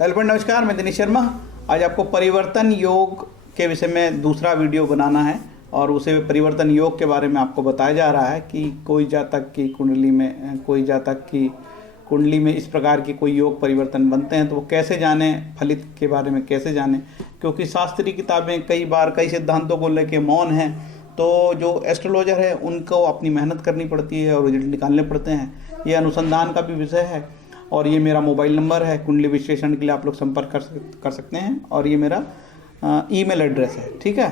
Hello friend, नमस्कार। मैं दिनेश शर्मा। आज आपको परिवर्तन योग के विषय में दूसरा वीडियो बनाना है और उसे परिवर्तन योग के बारे में आपको बताया जा रहा है कि कोई जातक की कुंडली में इस प्रकार की कोई योग परिवर्तन बनते हैं तो वो कैसे जाने, फलित के बारे में कैसे जाने। क्योंकि शास्त्रीय किताबें कई सिद्धांतों को लेके मौन हैं, तो जो एस्ट्रोलॉजर है उनको अपनी मेहनत करनी पड़ती है और रिजल्ट निकालने पड़ते हैं। ये अनुसंधान का भी विषय है और ये मेरा मोबाइल नंबर है। कुंडली विश्लेषण के लिए आप लोग संपर्क कर सकते हैं और ये मेरा ईमेल एड्रेस है। ठीक है।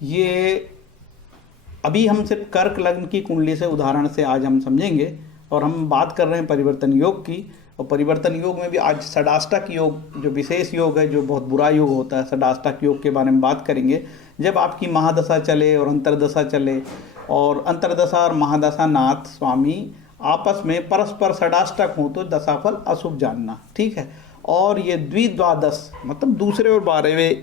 ये अभी हम सिर्फ कर्क लग्न की कुंडली से उदाहरण से आज हम समझेंगे और हम बात कर रहे हैं परिवर्तन योग की। और परिवर्तन योग में भी आज षडाष्टक योग, जो विशेष योग है, जो बहुत बुरा योग होता है, षडाष्टक योग के बारे में बात करेंगे। जब आपकी महादशा चले और अंतरदशा चले और अंतरदशा और महादशा नाथ स्वामी आपस में परस्पर षडाष्टक हो तो दशाफल अशुभ जानना। ठीक है। और ये द्विद्वादश मतलब दूसरे और 12वें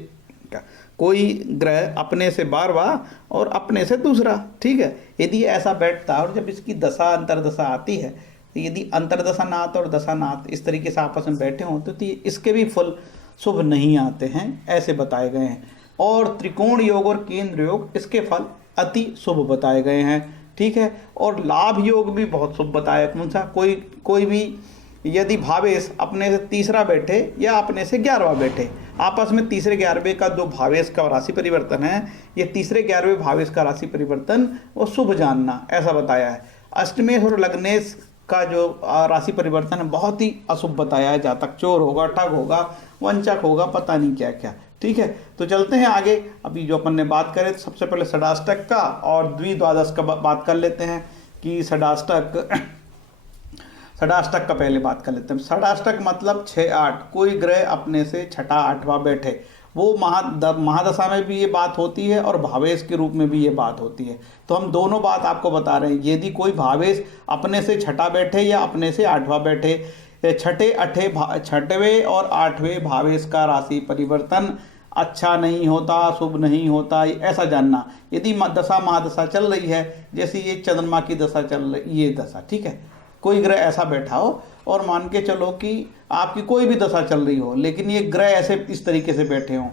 का कोई ग्रह अपने से 12वां और अपने से दूसरा। ठीक है। यदि ऐसा बैठता है और जब इसकी दशा अंतरदशा आती है तो यदि अंतरदशा नाथ और दशानाथ इस तरीके से आपस में बैठे हों तो इसके भी फल शुभ नहीं आते हैं, ऐसे बताए गए हैं। और त्रिकोण योग और केंद्र योग इसके फल अति शुभ बताए गए हैं। ठीक है। और लाभ योग भी बहुत शुभ बताया। कौन सा? कोई भी यदि भावेश अपने से तीसरा बैठे या अपने से 11वां बैठे, आपस में तीसरे 11वें का जो भावेश का राशि परिवर्तन है, ये तीसरे 11वें भावेश का राशि परिवर्तन वो शुभ जानना, ऐसा बताया है। अष्टमेश और लग्नेश का जो राशि परिवर्तन है बहुत ही अशुभ बताया है। जातक चोर होगा, ठग होगा, वंचक होगा, पता नहीं क्या क्या। ठीक है। तो चलते हैं आगे। अभी जो अपन ने बात करें तो सबसे पहले षडाष्टक का और द्विद्वादश का बात कर लेते हैं कि षडाष्टक का पहले बात कर लेते हैं। षडाष्टक मतलब 6-8, कोई ग्रह अपने से छठा 8वां बैठे। वो महादशा में भी ये बात होती है और भावेश के रूप में भी ये बात होती है। तो हम दोनों बात आपको बता रहे हैं। यदि कोई भावेश अपने से छठा बैठे या अपने से 8वां बैठे, छठवें और 8वें भावेश का राशि परिवर्तन अच्छा नहीं होता, शुभ नहीं होता, ऐसा जानना। यदि दशा महादशा चल रही है, जैसे ये चंद्रमा की दशा चल रही, ये दशा, ठीक है, कोई ग्रह ऐसा बैठा हो और मान के चलो कि आपकी कोई भी दशा चल रही हो लेकिन ये ग्रह ऐसे इस तरीके से बैठे हों।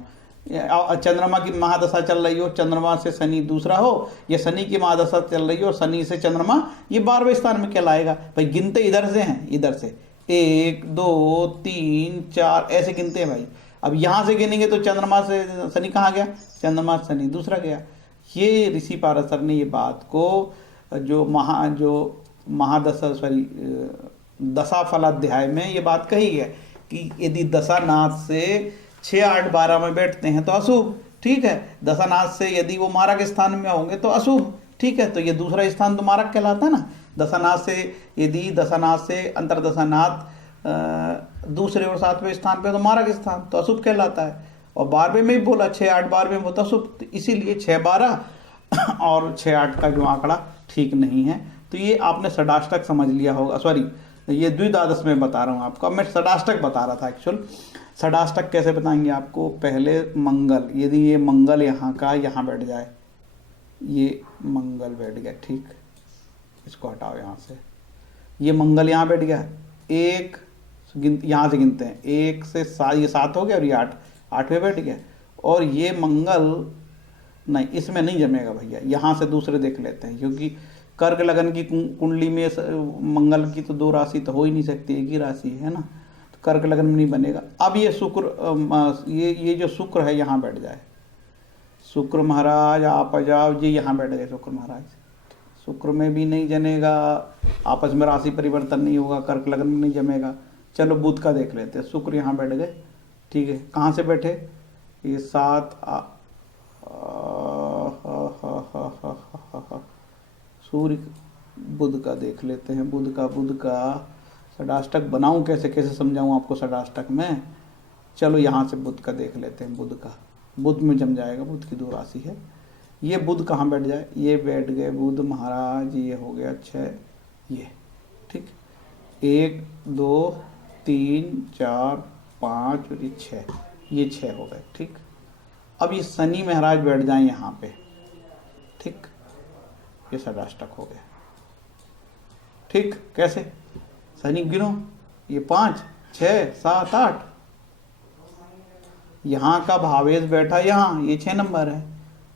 चंद्रमा की महादशा चल रही हो, चंद्रमा से शनि दूसरा हो, या शनि की महादशा चल रही हो, शनि से चंद्रमा, ये 12वें स्थान में कहलाएगा। भाई गिनते इधर से हैं, इधर से 1 2 3 4 ऐसे गिनते हैं भाई। अब यहाँ से गिनेंगे तो चंद्रमा से शनि कहाँ गया? चंद्रमा से शनि दूसरा गया। ये ऋषि पारशर ने ये बात को जो महादशा दशा फलाध्याय में ये बात कही है कि यदि दशानाथ से 6 8 12 में बैठते हैं तो अशुभ। ठीक है। दशानाथ से यदि वो मारक स्थान में होंगे तो अशुभ। ठीक है। तो ये दूसरा स्थान तो मारक कहलाता है ना। दशानाथ से यदि दशानाथ से अंतरदशानाथ दूसरे और 7वें स्थान पे तो मारक स्थान तो अशुभ कहलाता है। और 12वें में भी बोला 6 8 12वें में होता अशुभ, इसीलिए 6 12 और 6 8 का जो आंकड़ा ठीक नहीं है। तो ये आपने षडाष्टक समझ लिया होगा। सॉरी, ये द्विद्वादश में बता रहा हूँ आपको। अब मैं षडाष्टक बता रहा था एक्चुअल। षडाष्टक कैसे बताएंगे आपको? पहले मंगल, यदि ये मंगल यहाँ का यहाँ बैठ जाए, ये मंगल बैठ गया, ठीक, इसको हटाओ यहाँ से, ये मंगल यहाँ बैठ गया, एक यहाँ से गिनते हैं 1 से 7, ये 7 हो गया और ये 8वें बैठ गया। और ये मंगल नहीं, इसमें नहीं जमेगा भैया, यहाँ से दूसरे देख लेते हैं, क्योंकि कर्क लगन की कुंडली में मंगल की तो 2 राशि तो हो ही नहीं सकती, एक ही राशि है ना, तो कर्क लगन में नहीं बनेगा। अब ये शुक्र, ये जो शुक्र है यहाँ बैठ जाए, शुक्र महाराज आप जाओ जी, यहाँ बैठ गए शुक्र महाराज, शुक्र में भी नहीं जमेगा, आपस में राशि परिवर्तन नहीं होगा, कर्क लगन में नहीं जमेगा। चलो बुध का देख लेते हैं। शुक्र यहाँ बैठ गए, ठीक है, कहाँ से बैठे? ये 7 सूर्य, बुध का देख लेते हैं। बुध का षडाष्टक बनाऊं कैसे, कैसे समझाऊं आपको षडाष्टक में? चलो यहाँ से बुध का देख लेते हैं। बुध का, बुध में जम जाएगा, बुध की 2 राशि है। ये बुध कहाँ बैठ जाए? ये बैठ गए बुध महाराज, ये हो गया 6, ये ठीक, 1 2 3 4 5 और ये 6, ये 6 हो गए। ठीक। अब ये शनि महाराज बैठ जाए यहाँ पे, ठीक, ये षडाष्टक हो गया। ठीक। कैसे? शनि गिनो, ये 5 6 7 8, यहाँ का भावेश बैठा यहाँ, ये 6 नंबर है,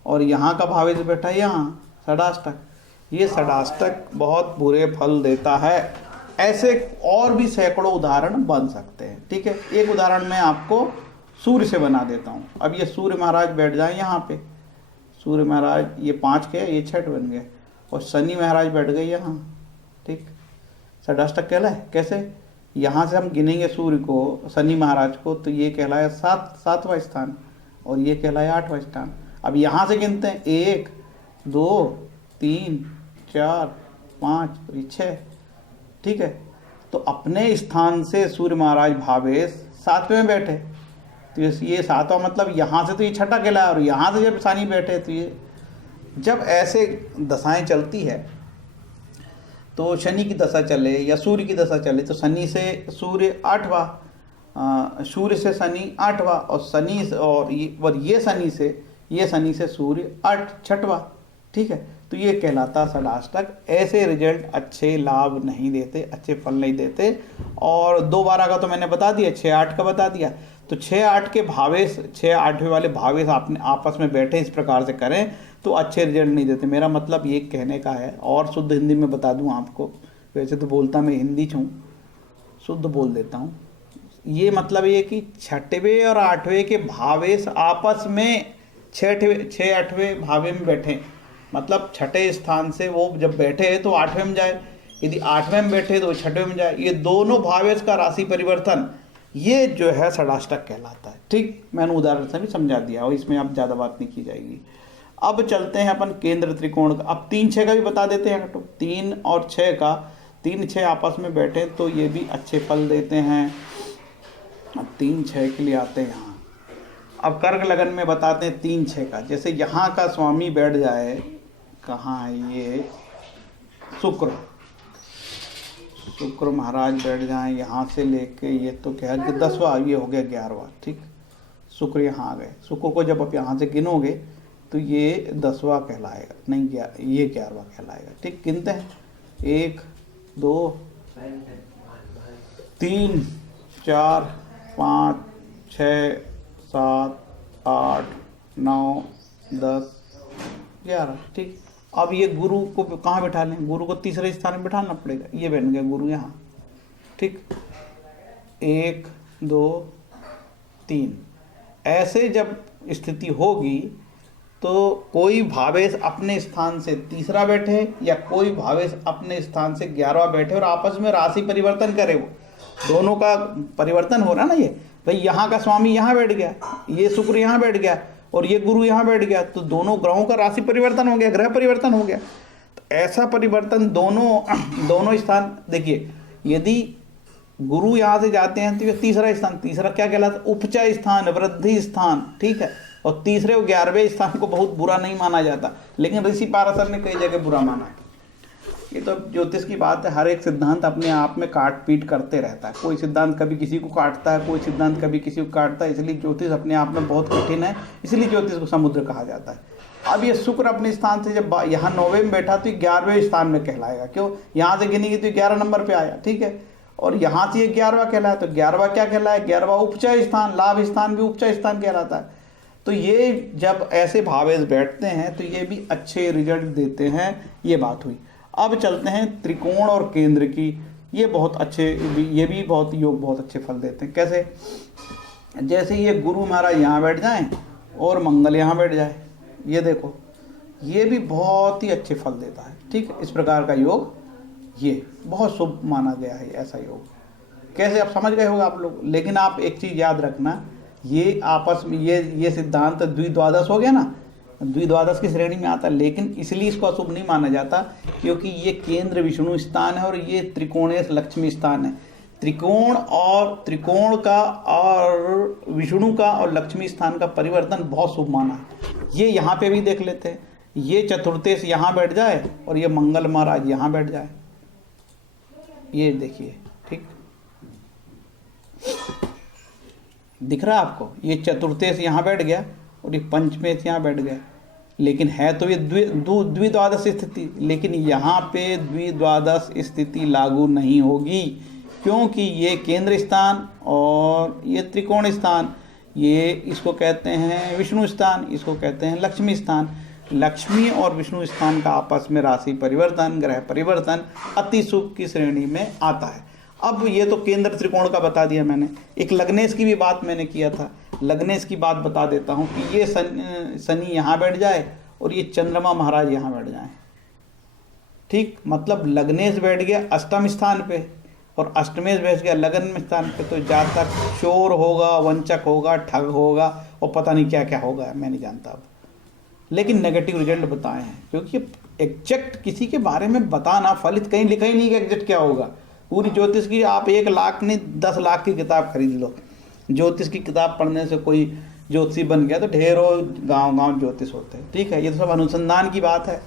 और यहाँ का भावेश बैठा यहाँ, षडाष्टक। ये षडाष्टक बहुत बुरे फल देता है। ऐसे और भी सैकड़ों उदाहरण बन सकते हैं, ठीक है। एक उदाहरण मैं आपको सूर्य से बना देता हूँ। अब ये सूर्य महाराज बैठ जाए यहाँ पे, सूर्य महाराज ये 5 के, ये 6 बन गए, और शनि महाराज बैठ गए यहाँ, ठीक। षडाष्टक कहलाए। कैसे? यहाँ से हम गिनेंगे सूर्य को, शनि महाराज को, तो ये कहलाए 7वां स्थान, और ये कहलाए 8वां स्थान। अब यहाँ से गिनते हैं 1 2 3 4 5 और ये 6, ठीक है। तो अपने स्थान से सूर्य महाराज भावेश 7वें में बैठे, तो ये 7वां मतलब यहाँ से तो ये 6ठा कहलाया, और यहाँ से जब शनि बैठे तो ये, जब ऐसे दशाएं चलती है तो शनि की दशा चले या सूर्य की दशा चले, तो शनि से सूर्य 8वां, सूर्य से शनि 8वां, और शनि और ये शनि से सूर्य 6वां, ठीक है। तो ये कहलाता षडाष्टक। ऐसे रिजल्ट अच्छे लाभ नहीं देते, अच्छे फल नहीं देते। और 2 12 का तो मैंने बता दिया, 6 8 का बता दिया। तो 6 8 के भावेश, 6 8वें वाले भावेश आपने आपस में बैठे इस प्रकार से करें तो अच्छे रिजल्ट नहीं देते। मेरा मतलब ये कहने का है, और शुद्ध हिंदी में बता दूं आपको, वैसे तो बोलता मैं हिंदी छूँ, शुद्ध बोल देता हूँ। ये मतलब ये कि 6वें और 8वें के भावेश आपस में 6 8वें भावे में बैठे, मतलब 6ठे स्थान से वो जब बैठे तो 8वें में जाए, यदि 8वें में बैठे तो 6ठे में जाए। ये दोनों भावेश का राशि परिवर्तन, ये जो है षडाष्टक कहलाता है, ठीक। मैंने उदाहरण से भी समझा दिया, और इसमें अब ज़्यादा बात नहीं की जाएगी। अब चलते हैं अपन केंद्र त्रिकोण का। अब 3 6 का भी बता देते हैं। तो 3 और 6 का, 3 6 आपस में बैठे तो ये भी अच्छे फल देते हैं। अब 3 6 के लिए आते हैं यहाँ। अब कर्क लगन में बताते हैं 3 6 का। जैसे यहाँ का स्वामी बैठ जाए, कहाँ है ये, शुक्र महाराज बैठ जाए यहाँ से लेके, ये तो क्या है कि 10वां, ये हो गया 11वां, ठीक। शुक्र यहाँ आ गए। शुक्र को जब आप यहाँ से गिनोगे तो ये 10वां कहलाएगा, नहीं ये 11वां कहलाएगा, ठीक। गिनते हैं 1 2 3 4 5 6 7 8 9 10 11, ठीक। अब ये गुरु को कहाँ बैठा लें? गुरु को तीसरे स्थान में बैठाना पड़ेगा। ये बैठ गया गुरु यहाँ, ठीक। 1 2 3, ऐसे जब स्थिति होगी तो कोई भावेश अपने स्थान से तीसरा बैठे या कोई भावेश अपने स्थान से 11वां बैठे और आपस में राशि परिवर्तन करे। वो दोनों का परिवर्तन हो रहा ना, ये भाई यहाँ का स्वामी यहाँ बैठ गया, ये शुक्र यहाँ बैठ गया और ये गुरु यहाँ बैठ गया, तो दोनों ग्रहों का राशि परिवर्तन हो गया, ग्रह परिवर्तन हो गया। तो ऐसा परिवर्तन दोनों स्थान, देखिए यदि गुरु यहाँ से जाते हैं तो ये तीसरा स्थान, तीसरा क्या कहलाता है? उपचय स्थान, वृद्धि स्थान, ठीक है। और तीसरे और 11वें स्थान को बहुत बुरा नहीं माना जाता, लेकिन ऋषि पाराशर ने कई जगह बुरा माना है। ये तो ज्योतिष की बात है, हर एक सिद्धांत अपने आप में काट पीट करते रहता है। कोई सिद्धांत कभी किसी को काटता है, कोई सिद्धांत कभी किसी को काटता है, इसलिए ज्योतिष अपने आप में बहुत कठिन है, इसलिए ज्योतिष को समुद्र कहा जाता है। अब ये शुक्र अपने स्थान से जब यहाँ 9वें में बैठा तो 11वें स्थान में कहलाएगा। क्यों? यहाँ से गिनेगी तो 11 नंबर पर आया, ठीक है। और यहाँ से ये 11वां कहलाया, तो 11वां क्या कहलाया? 11वां उपचय स्थान, लाभ स्थान भी उपचय स्थान कहलाता है। तो ये जब ऐसे भावेश बैठते हैं तो ये भी अच्छे रिजल्ट देते हैं, ये बात हुई। अब चलते हैं त्रिकोण और केंद्र की। ये बहुत अच्छे, ये भी बहुत योग बहुत अच्छे फल देते हैं। कैसे? जैसे ये गुरु महाराज यहाँ बैठ जाएं और मंगल यहाँ बैठ जाए, ये देखो, ये भी बहुत ही अच्छे फल देता है, ठीक है। इस प्रकार का योग ये बहुत शुभ माना गया है, ऐसा योग। कैसे? आप समझ गए होगा आप लोग। लेकिन आप एक चीज़ याद रखना, ये आपस में ये सिद्धांत द्विद्वादश हो गया ना, द्विद्वादश की श्रेणी में आता है, लेकिन इसलिए इसको अशुभ नहीं माना जाता क्योंकि ये केंद्र विष्णु स्थान है और ये त्रिकोणेश लक्ष्मी स्थान है। त्रिकोण का और विष्णु का और लक्ष्मी स्थान का परिवर्तन बहुत शुभ माना है। ये यहाँ पे भी देख लेते हैं, ये चतुर्थेश यहाँ बैठ जाए और ये मंगल महाराज यहाँ बैठ जाए, ये देखिए, ठीक दिख रहा है आपको? ये चतुर्थेश यहाँ बैठ गया और ये पंचमेश यहाँ बैठ गया, लेकिन है तो ये द्विद्वादश स्थिति, लेकिन यहाँ पे द्विद्वादश स्थिति लागू नहीं होगी क्योंकि ये केंद्र स्थान और ये त्रिकोण स्थान, ये इसको कहते हैं विष्णु स्थान, इसको कहते हैं लक्ष्मी स्थान। लक्ष्मी और विष्णु स्थान का आपस में राशि परिवर्तन, ग्रह परिवर्तन अति शुभ की श्रेणी में आता है। अब ये तो केंद्र त्रिकोण का बता दिया मैंने, एक लग्नेश की भी बात मैंने किया था। लग्नेश की बात बता देता हूँ कि ये शनि यहाँ बैठ जाए और ये चंद्रमा महाराज यहाँ बैठ जाए। ठीक, मतलब लग्नेश बैठ गया अष्टम स्थान पे और अष्टमेश बैठ गया लगन स्थान पे, तो जातक चोर होगा, वंचक होगा, ठग होगा और पता नहीं क्या क्या होगा, मैं नहीं जानता अब। लेकिन नेगेटिव रिजल्ट बताए हैं, क्योंकि एग्जैक्ट किसी के बारे में बताना, फलित कहीं लिखा ही नहीं कि एग्जैक्ट क्या होगा। पूरी ज्योतिष की आप 1 लाख नहीं 10 लाख की किताब खरीद लो, ज्योतिष की किताब पढ़ने से कोई ज्योतिषी बन गया तो ढेरों गांव ज्योतिष होते हैं। ठीक है, ये तो सब अनुसंधान की बात है।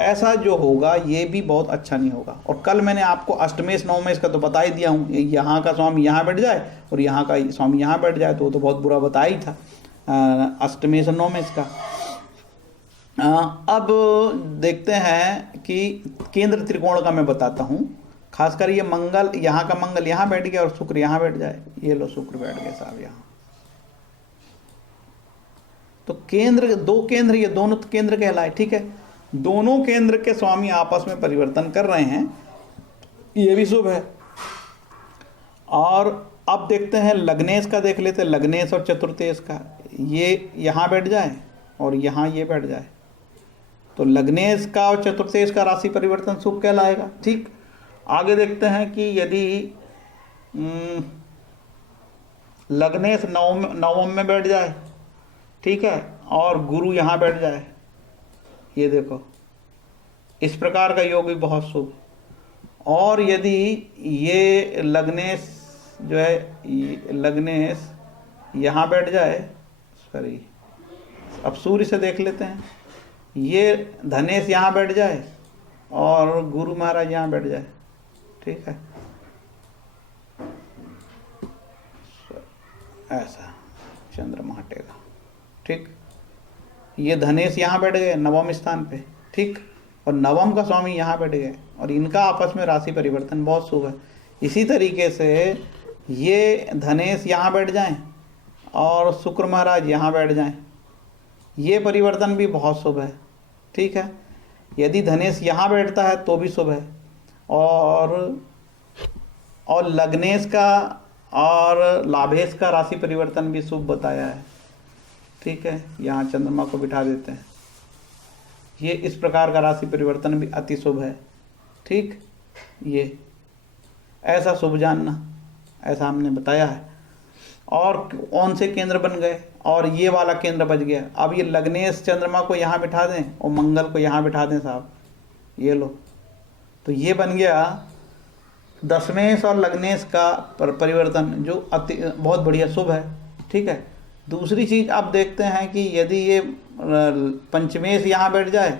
ऐसा जो होगा ये भी बहुत अच्छा नहीं होगा। और कल मैंने आपको अष्टमेश नवमेश का तो बता ही दिया हूँ, यहाँ का स्वामी यहाँ बैठ जाए और यहाँ का स्वामी यहाँ बैठ जाए तो वो तो बहुत बुरा बताया ही था अष्टमेश और नवमेश का। अब देखते हैं कि केंद्र त्रिकोण का मैं बताता हूँ। खासकर ये मंगल, यहाँ का मंगल यहाँ बैठ गया और शुक्र यहाँ बैठ जाए, ये लो शुक्र बैठ गए साहब यहाँ। तो केंद्र, 2 केंद्र, ये दोनों केंद्र कहलाए। ठीक है, दोनों केंद्र के स्वामी आपस में परिवर्तन कर रहे हैं, ये भी शुभ है। और अब देखते हैं लग्नेश का, देख लेते हैं लग्नेश और चतुर्थेश का। ये यहाँ बैठ जाए और यहाँ ये बैठ जाए तो लग्नेश का और चतुर्थेश का राशि परिवर्तन शुभ कहलाएगा। ठीक, आगे देखते हैं कि यदि लग्नेश नवम में बैठ जाए, ठीक है, और गुरु यहाँ बैठ जाए, ये देखो इस प्रकार का योग भी बहुत शुभ। और यदि ये लग्नेश जो है, लग्नेश यहाँ बैठ जाए, सॉरी अब सूर्य से देख लेते हैं, ये धनेश यहाँ बैठ जाए और गुरु महाराज यहाँ बैठ जाए। ठीक है, ऐसा चंद्रमा हटेगा। ठीक, ये धनेश यहाँ बैठ गए नवम स्थान पे। ठीक, और नवम का स्वामी यहाँ बैठ गए और इनका आपस में राशि परिवर्तन बहुत शुभ है। इसी तरीके से ये धनेश यहाँ बैठ जाएं और शुक्र महाराज यहाँ बैठ जाएं, ये परिवर्तन भी बहुत शुभ है। ठीक है, यदि धनेश यहाँ बैठता है तो भी शुभ है। और लग्नेश का और लाभेश का राशि परिवर्तन भी शुभ बताया है। ठीक है, यहाँ चंद्रमा को बिठा देते हैं, ये इस प्रकार का राशि परिवर्तन भी अति शुभ है। ठीक, ये ऐसा शुभ जानना, ऐसा हमने बताया है। और कौन से केंद्र बन गए, और ये वाला केंद्र बच गया। अब ये लग्नेश चंद्रमा को यहाँ बिठा दें और मंगल को यहाँ बिठा दें साहब, ये लो, तो ये बन गया दशमेश और लग्नेश का परिवर्तन, जो अति बहुत बढ़िया शुभ है। ठीक है, दूसरी चीज़ अब देखते हैं कि यदि ये पंचमेश यहाँ बैठ जाए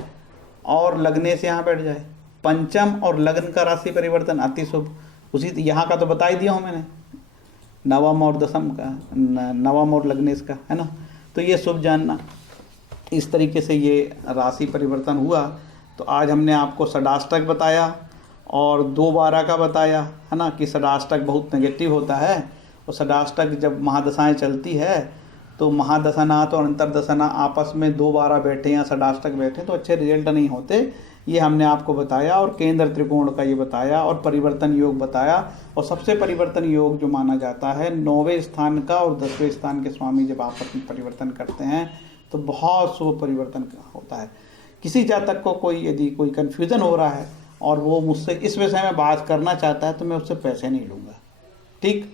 और लग्नेश यहाँ बैठ जाए, पंचम और लग्न का राशि परिवर्तन अति शुभ। उसी यहाँ का तो बता ही दिया हूँ मैंने, नवम और दशम का, नवम और लग्नेश का, है ना। तो ये शुभ जानना, इस तरीके से ये राशि परिवर्तन हुआ। तो आज हमने आपको षडाष्टक बताया और 2/12 का बताया, है ना, कि षडाष्टक बहुत नेगेटिव होता है। और षडाष्टक जब महादशाएं चलती है तो महादशानाथ और अंतरदशाना आपस में 2/12 बैठे या षडाष्टक बैठे तो अच्छे रिजल्ट नहीं होते। ये हमने आपको बताया और केंद्र त्रिकोण का ये बताया और परिवर्तन योग बताया। और सबसे परिवर्तन योग जो माना जाता है 9वें स्थान का और 10वें स्थान के स्वामी जब आपस में परिवर्तन करते हैं तो बहुत शुभ परिवर्तन होता है। किसी जातक को कोई यदि कोई कन्फ्यूज़न हो रहा है और वो मुझसे इस विषय में बात करना चाहता है तो मैं उससे पैसे नहीं लूँगा। ठीक,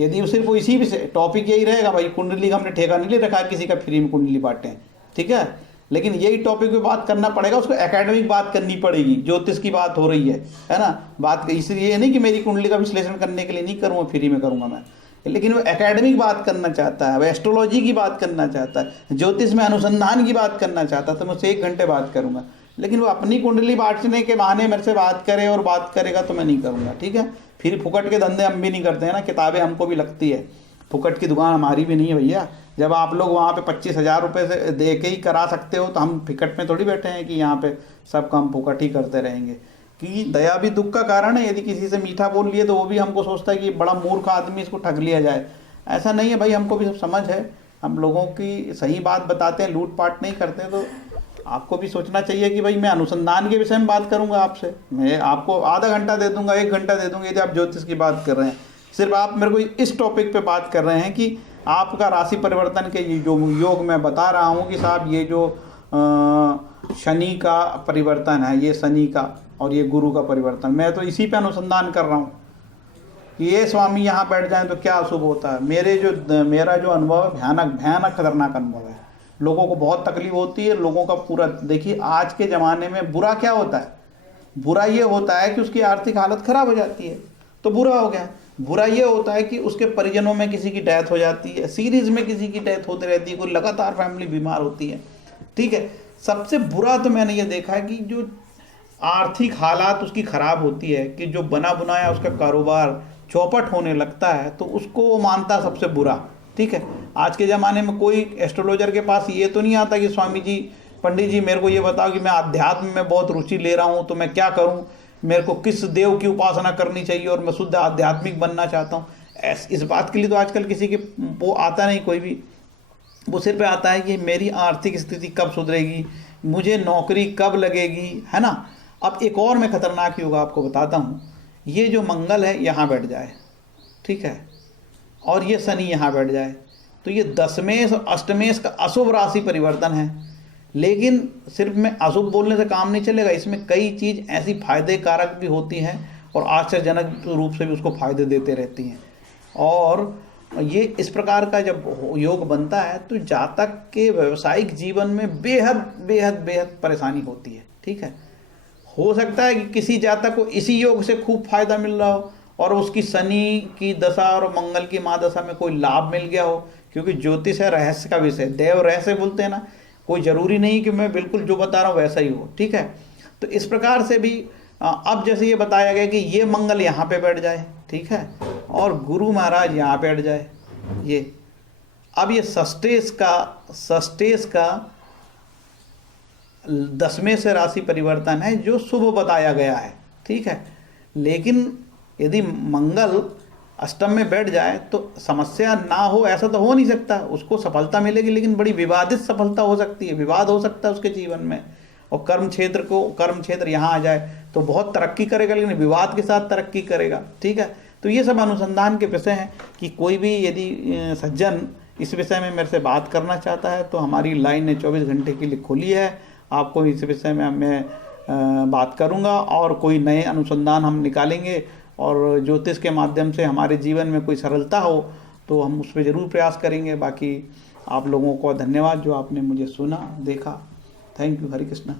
यदि सिर्फ वो इसी विषय टॉपिक यही रहेगा, भाई कुंडली का हमने ठेका नहीं ले रखा किसी का फ्री में कुंडली बांटें, ठीक है, लेकिन यही टॉपिक पे बात करना पड़ेगा, उसको एकेडमिक बात करनी पड़ेगी। ज्योतिष की बात हो रही है ना, बात इसलिए नहीं कि मेरी कुंडली का विश्लेषण करने के लिए नहीं करूँगा, फ्री में करूँगा मैं, लेकिन वो एकेडमिक बात करना चाहता है, वो एस्ट्रोलॉजी की बात करना चाहता है, ज्योतिष में अनुसंधान की बात करना चाहता है, तो मैं उससे 1 घंटे बात करूँगा। लेकिन वो अपनी कुंडली बांटने के बहाने मेरे से बात करे और बात करेगा तो मैं नहीं करूँगा। ठीक है, फिर फुकट के धंधे हम भी नहीं करते हैं ना, किताबें हमको भी लगती है, फुकट की दुकान हमारी भी नहीं है भैया। जब आप लोग वहाँ पे 25,000 रुपये से दे के ही करा सकते हो तो हम फिकट में थोड़ी बैठे हैं कि यहाँ पे सब काम फुकट ही करते रहेंगे। कि दया भी दुख का कारण है। यदि किसी से मीठा बोल लिए तो वो भी हमको सोचता है कि बड़ा मूर्ख आदमी, इसको ठग लिया जाए। ऐसा नहीं है भाई, हमको भी सब समझ है, हम लोगों की सही बात बताते हैं, लूटपाट नहीं करते हैं। तो आपको भी सोचना चाहिए कि भाई मैं अनुसंधान के विषय में बात करूंगा आपसे, मैं आपको आधा घंटा दे दूंगा, 1 घंटा दे दूंगा, यदि आप ज्योतिष की बात कर रहे हैं। सिर्फ आप मेरे को इस टॉपिक पे बात कर रहे हैं कि आपका राशि परिवर्तन के ये जो योग मैं बता रहा हूँ कि साहब ये जो शनि का परिवर्तन है, ये शनि का और ये गुरु का परिवर्तन, मैं तो इसी पे अनुसंधान कर रहा हूँ कि ये स्वामी यहाँ बैठ जाएं तो क्या अशुभ होता है। मेरा जो अनुभव है भयानक भयानक खतरनाक अनुभव है। लोगों को बहुत तकलीफ होती है, लोगों का पूरा देखिए आज के ज़माने में बुरा क्या होता है, बुरा ये होता है कि उसकी आर्थिक हालत खराब हो जाती है तो बुरा हो गया। बुरा ये होता है कि उसके परिजनों में किसी की डेथ हो जाती है, सीरीज में किसी की डेथ होती रहती है, कोई लगातार फैमिली बीमार होती है, ठीक है। सबसे बुरा तो मैंने ये देखा है कि जो आर्थिक हालात उसकी खराब होती है, कि जो बना बनाया उसका कारोबार चौपट होने लगता है, तो उसको वो मानता है सबसे बुरा, ठीक है। आज के ज़माने में कोई एस्ट्रोलॉजर के पास ये तो नहीं आता कि स्वामी जी, पंडित जी मेरे को ये बताओ कि मैं अध्यात्म में बहुत रुचि ले रहा हूँ, तो मैं क्या करूँ, मेरे को किस देव की उपासना करनी चाहिए और मैं शुद्ध आध्यात्मिक बनना चाहता हूँ। इस बात के लिए तो आजकल किसी के वो आता नहीं कोई भी। वो सिर पे आता है कि मेरी आर्थिक स्थिति कब सुधरेगी, मुझे नौकरी कब लगेगी, है ना। अब एक और मैं खतरनाक योग आपको बताता हूँ। ये जो मंगल है यहाँ बैठ जाए, ठीक है, और ये शनि यहाँ बैठ जाए, तो ये दशमेश और अष्टमेश का अशुभ राशि परिवर्तन है। लेकिन सिर्फ मैं अशुभ बोलने से काम नहीं चलेगा, इसमें कई चीज़ ऐसी फायदे कारक भी होती हैं और आश्चर्यजनक रूप से भी उसको फायदे देते रहती हैं। और ये इस प्रकार का जब योग बनता है तो जातक के व्यवसायिक जीवन में बेहद बेहद बेहद परेशानी होती है, ठीक है। हो सकता है कि किसी जातक को इसी योग से खूब फायदा मिल रहा हो और उसकी शनि की दशा और मंगल की महादशा में कोई लाभ मिल गया हो, क्योंकि ज्योतिष है रहस्य का विषय, देव रहस्य बोलते हैं ना, कोई ज़रूरी नहीं कि मैं बिल्कुल जो बता रहा हूँ वैसा ही हो, ठीक है। तो इस प्रकार से भी अब जैसे ये बताया गया कि ये मंगल यहाँ पे बैठ जाए, ठीक है, और गुरु महाराज यहाँ बैठ जाए, ये अब ये षष्ठेश का दसवें से राशि परिवर्तन है जो शुभ बताया गया है, ठीक है। लेकिन यदि मंगल अष्टम में बैठ जाए तो समस्या ना हो ऐसा तो हो नहीं सकता, उसको सफलता मिलेगी, लेकिन बड़ी विवादित सफलता हो सकती है, विवाद हो सकता है उसके जीवन में। और कर्म क्षेत्र यहाँ आ जाए तो बहुत तरक्की करेगा, लेकिन विवाद के साथ तरक्की करेगा, ठीक है। तो ये सब अनुसंधान के विषय हैं कि कोई भी यदि सज्जन इस विषय में मेरे से बात करना चाहता है तो हमारी लाइन 24 घंटे के लिए खुली है। आपको इस विषय में मैं बात करूंगा और कोई नए अनुसंधान हम निकालेंगे और ज्योतिष के माध्यम से हमारे जीवन में कोई सरलता हो तो हम उस पर ज़रूर प्रयास करेंगे। बाकी आप लोगों को धन्यवाद जो आपने मुझे सुना देखा। Thank you. हरे कृष्णा।